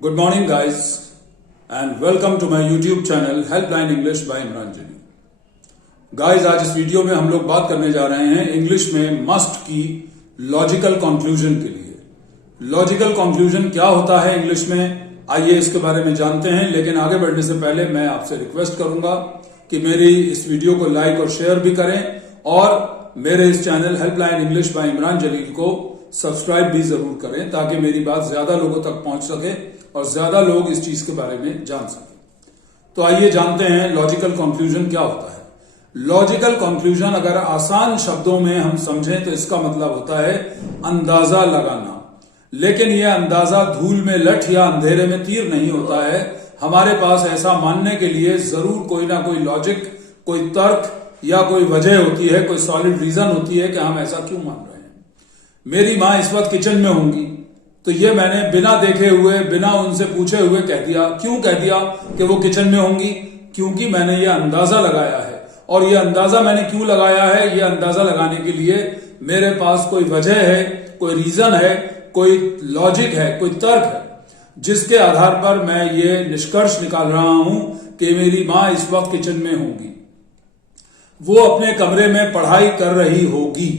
Good morning guys and welcome to my YouTube channel Helpline English by Imran जनी। Guys आज इस video में हम लोग बात करने जा रहे हैं इंग्लिश में मस्ट की लॉजिकल कंक्लूजन के लिए। लॉजिकल कंक्लूजन क्या होता है इंग्लिश में, आइए इसके बारे में जानते हैं। लेकिन आगे बढ़ने से पहले मैं आपसे रिक्वेस्ट करूंगा कि मेरी इस वीडियो को लाइक और शेयर भी करें और मेरे इस channel helpline English by Imran Jalil को सब्सक्राइब भी जरूर करें ताकि मेरी बात ज्यादा लोगों तक पहुंच सके और ज्यादा लोग इस चीज के बारे में जान सकें। तो आइए जानते हैं लॉजिकल कंक्लूजन क्या होता है। लॉजिकल कंक्लूजन अगर आसान शब्दों में हम समझें तो इसका मतलब होता है अंदाजा लगाना। लेकिन यह अंदाजा धूल में लठ या अंधेरे में तीर नहीं होता है। हमारे पास ऐसा मानने के लिए जरूर कोई ना कोई लॉजिक, कोई तर्क या कोई वजह होती है, कोई सॉलिड रीजन होती है कि हम ऐसा क्यों मान रहे हैं। मेरी माँ इस वक्त किचन में होंगी तो ये मैंने बिना देखे हुए, बिना उनसे पूछे हुए कह दिया। क्यों कह दिया कि वो किचन में होंगी? क्योंकि मैंने ये अंदाजा लगाया है। और ये अंदाजा मैंने क्यों लगाया है? ये अंदाजा लगाने के लिए मेरे पास कोई वजह है, कोई रीजन है, कोई लॉजिक है, कोई तर्क है, जिसके आधार पर मैं ये निष्कर्ष निकाल रहा हूं कि मेरी माँ इस वक्त किचन में होंगी। वो अपने कमरे में पढ़ाई कर रही होगी।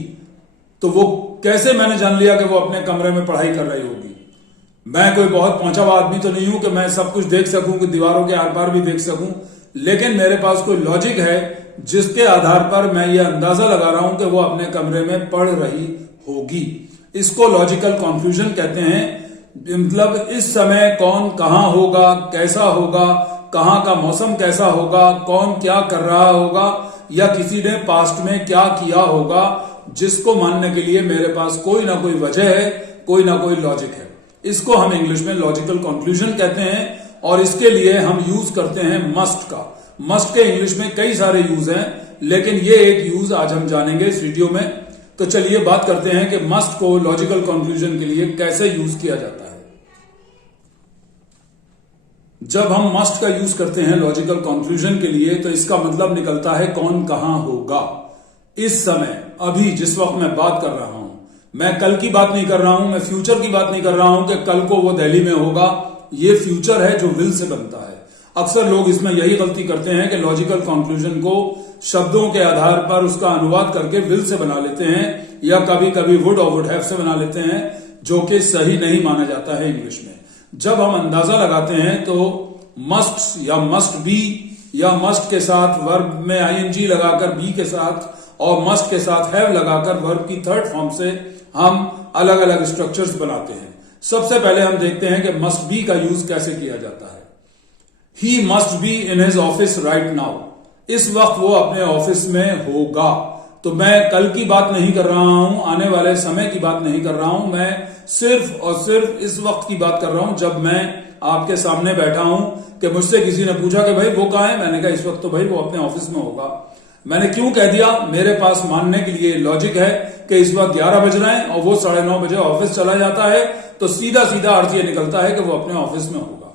तो वो कैसे मैंने जान लिया कि वो अपने कमरे में पढ़ाई कर रही होगी? मैं कोई बहुत पहुंचा हुआ आदमी तो नहीं हूं कि मैं सब कुछ देख सकूं, कि दीवारों के आर पार भी देख सकूं। लेकिन मेरे पास कोई लॉजिक है जिसके आधार पर मैं ये अंदाजा लगा रहा हूं कि वो अपने कमरे में पढ़ रही होगी। इसको लॉजिकल कंक्लूजन कहते हैं। मतलब इस समय कौन कहां होगा, कैसा होगा, कहां का मौसम कैसा होगा, कौन क्या कर रहा होगा या किसी ने पास्ट में क्या किया होगा, जिसको मानने के लिए मेरे पास कोई ना कोई वजह है, कोई ना कोई लॉजिक है। इसको हम इंग्लिश में लॉजिकल कंक्लूजन कहते हैं और इसके लिए हम यूज करते हैं मस्ट का। मस्ट के इंग्लिश में कई सारे यूज हैं, लेकिन ये एक यूज आज हम जानेंगे इस वीडियो में। तो चलिए बात करते हैं कि मस्ट को लॉजिकल कंक्लूजन के लिए कैसे यूज किया जाता है। जब हम मस्ट का यूज करते हैं लॉजिकल कंक्लूजन के लिए तो इसका मतलब निकलता है कौन कहां होगा। इस समय, अभी जिस वक्त मैं बात कर रहा हूं, मैं कल की बात नहीं कर रहा हूं, मैं फ्यूचर की बात नहीं कर रहा हूं कि कल को वो दिल्ली में होगा। ये फ्यूचर है जो विल से बनता है। अक्सर लोग इसमें यही गलती करते हैं कि लॉजिकल कंक्लूजन को शब्दों के आधार पर उसका अनुवाद करके विल से बना लेते हैं या कभी कभी वुड और वुड हैव से बना लेते हैं, जो कि सही नहीं माना जाता है इंग्लिश में। जब हम अंदाजा लगाते हैं तो मस्ट या मस्ट बी या मस्ट के साथ वर्ब में आईएनजी लगाकर बी के साथ और मस्ट के साथ हैव लगाकर वर्ब की थर्ड फॉर्म से हम अलग अलग स्ट्रक्चर्स बनाते हैं। सबसे पहले हम देखते हैं कि मस्ट बी का यूज कैसे किया जाता है। He must be in his office right now. इस वक्त वो अपने ऑफिस में होगा। तो मैं कल की बात नहीं कर रहा हूं, आने वाले समय की बात नहीं कर रहा हूं, मैं सिर्फ और सिर्फ इस वक्त की बात कर रहा हूं जब मैं आपके सामने बैठा हूं कि मुझसे किसी ने पूछा कि भाई वो कहां है। मैंने कहा इस वक्त तो भाई वो अपने ऑफिस में होगा। मैंने क्यों कह दिया? मेरे पास मानने के लिए लॉजिक है कि इस वक्त 11 बज रहे हैं और वो 9:30 बजे ऑफिस चला जाता है, तो सीधा सीधा अर्थ ये निकलता है कि वो अपने ऑफिस में होगा।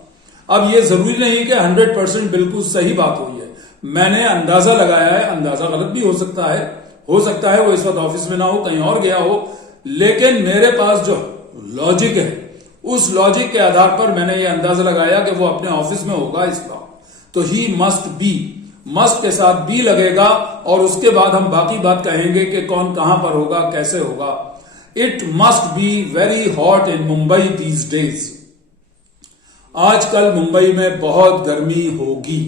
अब ये जरूरी नहीं कि 100% बिल्कुल सही बात हुई है। मैंने अंदाजा लगाया है, अंदाजा गलत भी हो सकता है वो इस वक्त ऑफिस में ना हो, कहीं और गया हो। लेकिन मेरे पास जो लॉजिक है उस लॉजिक के आधार पर मैंने ये अंदाजा लगाया कि वो अपने ऑफिस में होगा इस वक्त। तो ही मस्ट बी, मस्ट के साथ बी लगेगा और उसके बाद हम बाकी बात कहेंगे कि कौन कहां पर होगा, कैसे होगा। It must be very hot in Mumbai these days. आजकल मुंबई में बहुत गर्मी होगी।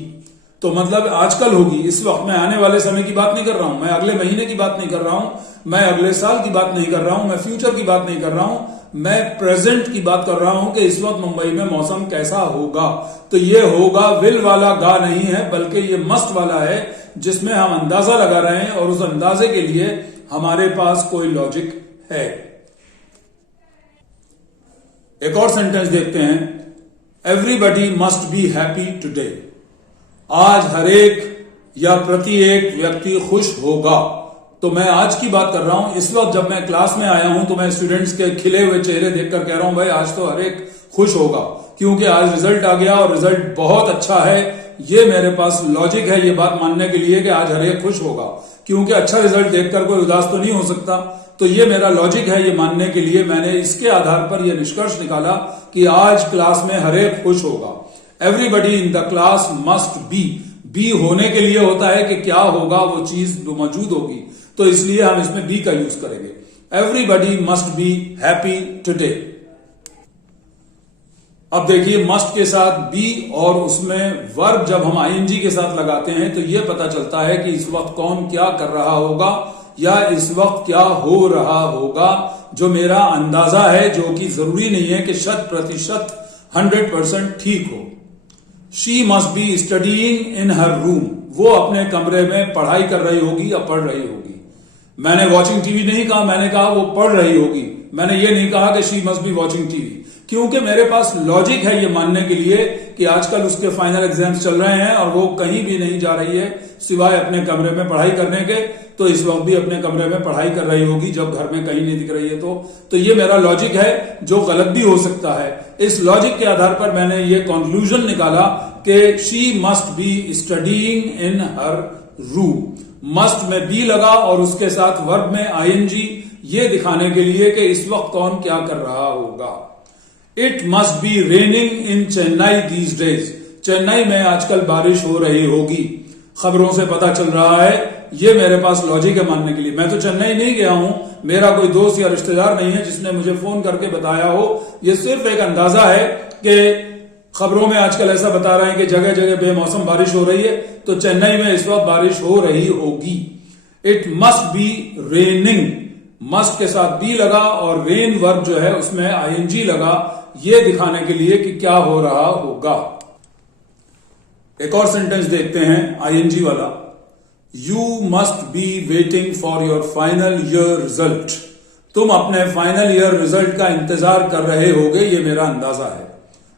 तो मतलब आजकल होगी, इस वक्त। मैं आने वाले समय की बात नहीं कर रहा हूं, मैं अगले महीने की बात नहीं कर रहा हूं, मैं अगले साल की बात नहीं कर रहा हूं, मैं फ्यूचर की बात नहीं कर रहा हूं, मैं प्रेजेंट की बात कर रहा हूं कि इस वक्त मुंबई में मौसम कैसा होगा। तो ये होगा विल वाला गा नहीं है, बल्कि ये मस्ट वाला है जिसमें हम अंदाजा लगा रहे हैं और उस अंदाजे के लिए हमारे पास कोई लॉजिक है। एक और सेंटेंस देखते हैं। Everybody must be happy today. आज हरेक या प्रत्येक व्यक्ति खुश होगा। तो मैं आज की बात कर रहा हूं। इस वक्त जब मैं क्लास में आया हूं तो मैं स्टूडेंट्स के खिले हुए चेहरे देखकर कह रहा हूं भाई आज तो हरेक खुश होगा, क्योंकि आज रिजल्ट आ गया और रिजल्ट बहुत अच्छा है। ये मेरे पास लॉजिक है ये बात मानने के लिए कि आज हरेक खुश होगा, क्योंकि अच्छा रिजल्ट देखकर कोई उदास तो नहीं हो सकता। तो ये मेरा लॉजिक है, ये मानने के लिए मैंने इसके आधार पर यह निष्कर्ष निकाला कि आज क्लास में हर एक खुश होगा। Everybody in the class must be होने के लिए होता है कि क्या होगा, वो चीज मौजूद होगी, तो इसलिए हम इसमें बी का यूज करेंगे। Everybody must be happy today. अब देखिए मस्ट के साथ बी और उसमें वर्ब जब हम आईएनजी के साथ लगाते हैं तो यह पता चलता है कि इस वक्त कौन क्या कर रहा होगा या इस वक्त क्या हो रहा होगा, जो मेरा अंदाजा है, जो कि जरूरी नहीं है कि 100% 100% ठीक हो। She must be studying in her room. वो अपने कमरे में पढ़ाई कर रही होगी या पढ़ रही होगी। मैंने वॉचिंग टीवी नहीं कहा, मैंने कहा वो पढ़ रही होगी। मैंने ये नहीं कहा कि she must be watching TV, क्योंकि मेरे पास लॉजिक है ये मानने के लिए कि आजकल उसके फाइनल एग्जाम्स चल रहे हैं और वो कहीं भी नहीं जा रही है सिवाय अपने कमरे में पढ़ाई करने के, तो इस वक्त भी अपने कमरे में पढ़ाई कर रही होगी जब घर में कहीं नहीं दिख रही है। तो ये मेरा लॉजिक है, जो गलत भी हो सकता है। इस लॉजिक के आधार पर मैंने ये कंक्लूजन निकाला कि she must be studying in her room. Must में बी लगा और उसके साथ वर्ब में आईएनजी, ये दिखाने के लिए कि इस वक्त कौन क्या कर रहा होगा। It must be raining in Chennai these days. Chennai में आजकल बारिश हो रही होगी, खबरों से पता चल रहा है। ये मेरे पास लॉजिक है मानने के लिए। मैं तो चेन्नई नहीं गया हूं, मेरा कोई दोस्त या रिश्तेदार नहीं है जिसने मुझे फोन करके बताया हो। ये सिर्फ एक अंदाजा है कि खबरों में आजकल ऐसा बता रहे हैं कि जगह जगह बेमौसम बारिश हो रही है, तो चेन्नई में इस वक्त बारिश हो रही होगी। It must be raining, must के साथ बी लगा और रेन वर्ब जो है उसमें आईएनजी लगा, ये दिखाने के लिए कि क्या हो रहा होगा। एक और सेंटेंस देखते हैं आईएनजी वाला। You must be waiting for your final year result. तुम अपने फाइनल ईयर रिजल्ट का इंतजार कर रहे होगे, ये मेरा अंदाजा है।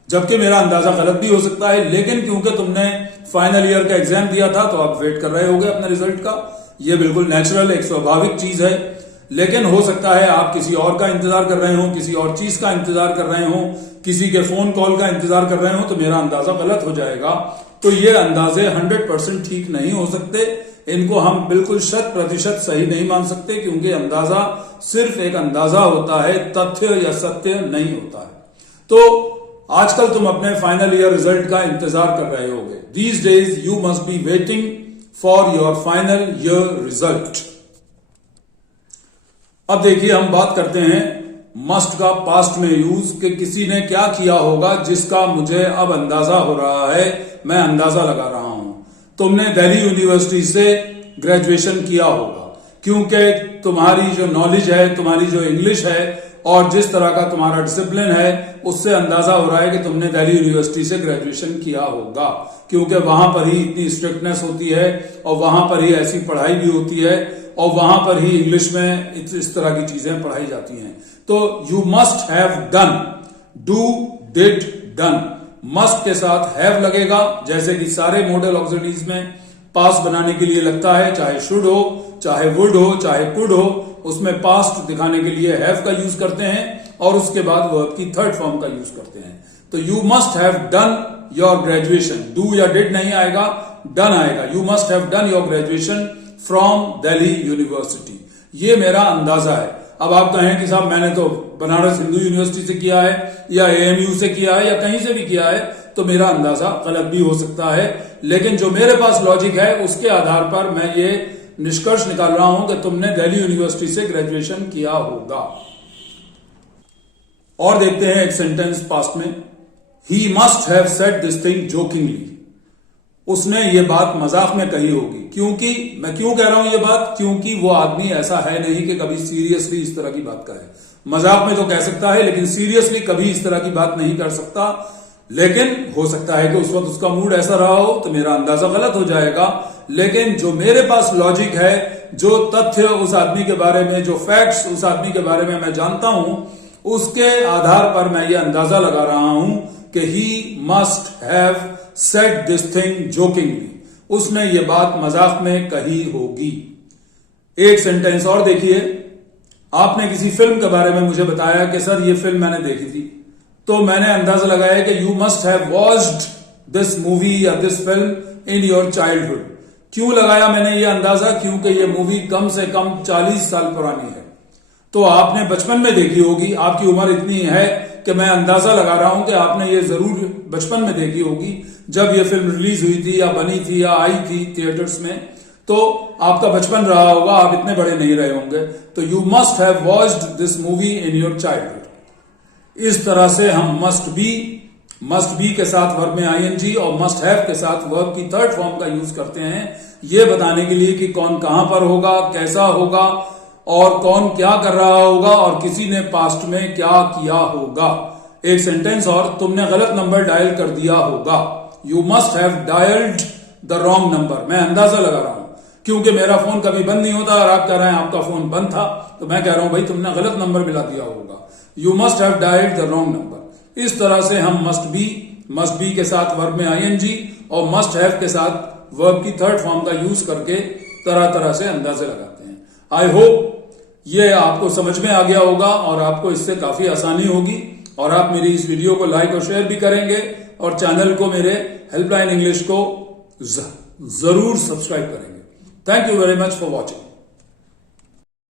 जबकि मेरा अंदाजा गलत भी हो सकता है, लेकिन क्योंकि तुमने फाइनल ईयर का एग्जाम दिया था तो आप वेट कर रहे होगे अपने रिजल्ट का। यह बिल्कुल नेचुरल, एक स्वाभाविक चीज है। लेकिन हो सकता है आप किसी और का इंतजार कर रहे हो, किसी और चीज का इंतजार कर रहे हो, किसी के फोन कॉल का इंतजार कर रहे हो, तो मेरा अंदाजा गलत हो जाएगा। तो ये अंदाजे 100% ठीक नहीं हो सकते, इनको हम बिल्कुल 100% सही नहीं मान सकते, क्योंकि अंदाजा सिर्फ एक अंदाजा होता है, तथ्य या सत्य नहीं होता है। तो आजकल तुम अपने फाइनल ईयर रिजल्ट का इंतजार कर रहे होगे। These days you must be waiting for your final year result. अब देखिए हम बात करते हैं मस्ट का पास्ट में यूज, कि किसी ने क्या किया होगा जिसका मुझे अब अंदाजा हो रहा है, मैं अंदाजा लगा रहा हूं। तुमने दिल्ली यूनिवर्सिटी से ग्रेजुएशन किया होगा, क्योंकि तुम्हारी जो नॉलेज है, तुम्हारी जो इंग्लिश है और जिस तरह का तुम्हारा डिसिप्लिन है, उससे अंदाजा हो रहा है कि तुमने दिल्ली यूनिवर्सिटी से ग्रेजुएशन किया होगा, क्योंकि वहां पर ही इतनी स्ट्रिक्टनेस होती है और वहां पर ही ऐसी पढ़ाई भी होती है और वहां पर ही इंग्लिश में इस तरह की चीजें पढ़ाई जाती हैं। तो you must have done, do, did, done. Must के साथ हैव लगेगा, जैसे कि सारे मॉडल ऑक्सिलरीज में पास्ट बनाने के लिए लगता है, चाहे शुड हो, चाहे वुड हो, चाहे कुड हो, उसमें पास्ट दिखाने के लिए हैव का यूज करते हैं और उसके बाद वर्ब की थर्ड फॉर्म का यूज करते हैं। तो you must have done your graduation, do या डिड नहीं आएगा, डन आएगा। You must have done your graduation from Delhi university, ये मेरा अंदाजा है। अब आप कहें कि साहब मैंने तो बनारस हिंदू यूनिवर्सिटी से किया है या एएमयू से किया है या कहीं से भी किया है, तो मेरा अंदाजा गलत भी हो सकता है। लेकिन जो मेरे पास लॉजिक है उसके आधार पर मैं ये निष्कर्ष निकाल रहा हूं कि तुमने दिल्ली यूनिवर्सिटी से ग्रेजुएशन किया होगा। और देखते हैं एक सेंटेंस पास्ट में। He must have said this thing jokingly. उसने ये बात मजाक में कही होगी। क्योंकि मैं क्यों कह रहा हूं ये बात, क्योंकि वो आदमी ऐसा है नहीं कि कभी सीरियसली इस तरह की बात कहे। मजाक में तो कह सकता है, लेकिन सीरियसली कभी इस तरह की बात नहीं कर सकता। लेकिन हो सकता है कि उस वक्त उसका मूड ऐसा रहा हो, तो मेरा अंदाजा गलत हो जाएगा। लेकिन जो मेरे पास लॉजिक है, जो तथ्य उस आदमी के बारे में, जो फैक्ट्स उस आदमी के बारे में मैं जानता हूं, उसके आधार पर मैं ये अंदाजा लगा रहा हूं कि he must have said this thing jokingly. उसने ये बात मजाक में कही होगी। एक सेंटेंस और देखिए। आपने किसी फिल्म के बारे में मुझे बताया कि सर ये फिल्म मैंने देखी थी, तो मैंने अंदाजा लगाया कि you must have watched this movie या this film in your childhood. क्यों लगाया मैंने ये अंदाजा? क्योंकि ये मूवी कम से कम 40 साल पुरानी है तो आपने बचपन में देखी होगी। आपकी उम्र इतनी है कि मैं अंदाजा लगा रहा हूं कि आपने ये जरूर बचपन में देखी होगी, जब ये फिल्म रिलीज हुई थी या बनी थी या आई थी थिएटर्स में, तो आपका बचपन रहा होगा, आप इतने बड़े नहीं रहे होंगे। तो you must have watched this movie in your childhood. इस तरह से हम मस्ट बी के साथ वर्ब में आईएनजी और मस्ट हैव के साथ वर्ब की थर्ड फॉर्म का यूज करते हैं, ये बताने के लिए कि कौन कहां पर होगा, कैसा होगा और कौन क्या कर रहा होगा और किसी ने पास्ट में क्या किया होगा। एक सेंटेंस और, तुमने गलत नंबर डायल कर दिया होगा। You must have dialled the wrong number. मैं अंदाजा लगा रहा हूं क्योंकि मेरा फोन कभी बंद नहीं होता और आप कह रहे हैं आपका फोन बंद था, तो मैं कह रहा हूं भाई तुमने गलत नंबर मिला दिया होगा। You must have dialled the wrong number. इस तरह से हम मस्ट बी के साथ वर्ब में आईएनजी और मस्ट हैव के साथ वर्ब की थर्ड फॉर्म का यूज करके तरह तरह से अंदाजे लगाते हैं। आई होप ये आपको समझ में आ गया होगा और आपको इससे काफी आसानी होगी और आप मेरी इस वीडियो को लाइक और शेयर भी करेंगे और चैनल को, मेरे हेल्पलाइन इंग्लिश को जरूर सब्सक्राइब करेंगे। Thank you very much for watching.